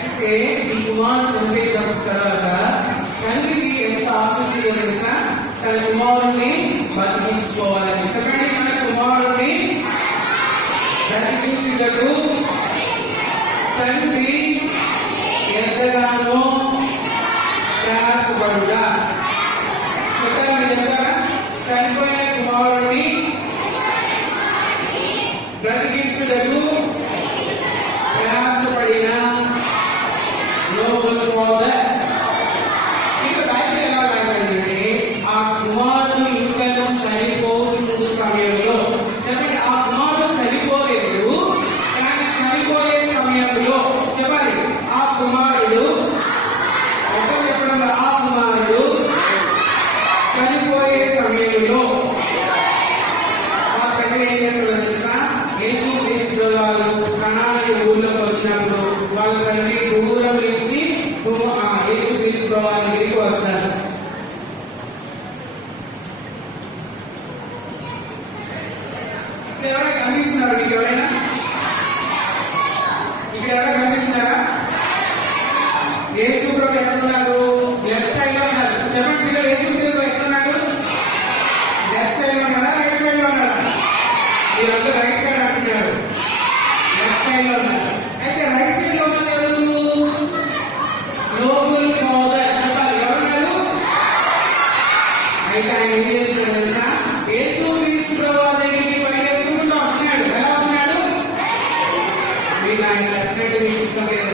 అంటే ఈ కుమారుడు చనిపోయిన తర్వాత తండ్రికి ఎంత ఆశిస్తుందో తెలుసా? తన కుమారుడిని బతికించుకోవాలని. చెప్పండి తన కుమారుడిని బ్రతికించుటకు తండ్రి ఎంతగానో ప్రయాసపడుగా. చెప్తారా మీరు చెప్తారా? చనిపోయిన కుమారుడిని బ్రతికించుటకు ప్రయాసపడిన నోబుల్ ఫాదర్ ఇక బైబిల్ ఎలా రాయబడిందంటే ఆ కుమారుడు ఇంకను చనిపోతున్న సమయంలో చెప్పండి ఆ కుమారుడు చనిపోలేదు కానీ చనిపోయే సమయంలో చెప్పాలి ఆ కుమారుడు ఒకరు చెప్పడం వల్ల ఆ కుమారుడు చనిపోయే సమయంలో మా తండ్రి ఏం చేస్తాడో తెలుసా? యేసు క్రీస్తు వారు కణానికి ఊళ్ళోకి వచ్చినప్పుడు వాళ్ళ తండ్రి దూరం నుంచి దు- ఆ యేసు క్రీస్తు వారి దగ్గరికి వస్తాడు. ఎవరైనా కనిపిస్తున్నారు? మీకు ఎవరైనా ఇక్కడ ఎవరైనా కనిపిస్తున్నారా యేసు ప్రభు ఎక్కడున్నారు లెఫ్ట్ సైడ్లో ఉన్నారు చెప్పండి పిల్లలు యేసు ప్రభు ఎక్కడున్నారు లెఫ్ట్ సైడ్లో ఉన్నారా రైట్ సైడ్లో ఉన్నారా మీరందరూ రైట్ సైడ్ అంటున్నారు లెఫ్ట్ సైడ్లో ఉన్నారు అయితే రైట్ సైడ్లో ఉన్నది ఎవరు? నోబుల్ ఫాదర్ చెప్పాలి ఎవరున్నారు అయితే ఆయన ఏం చేస్తున్నాడు తెలుసా? యేసు క్రీస్తు ప్రభు దగ్గరికి పరిగెత్తుకుంటూ వస్తున్నాడు. ఎలా వస్తున్నాడు? మీరు ఆయన లెఫ్ట్ సైడ్ మీకు ఇష్టం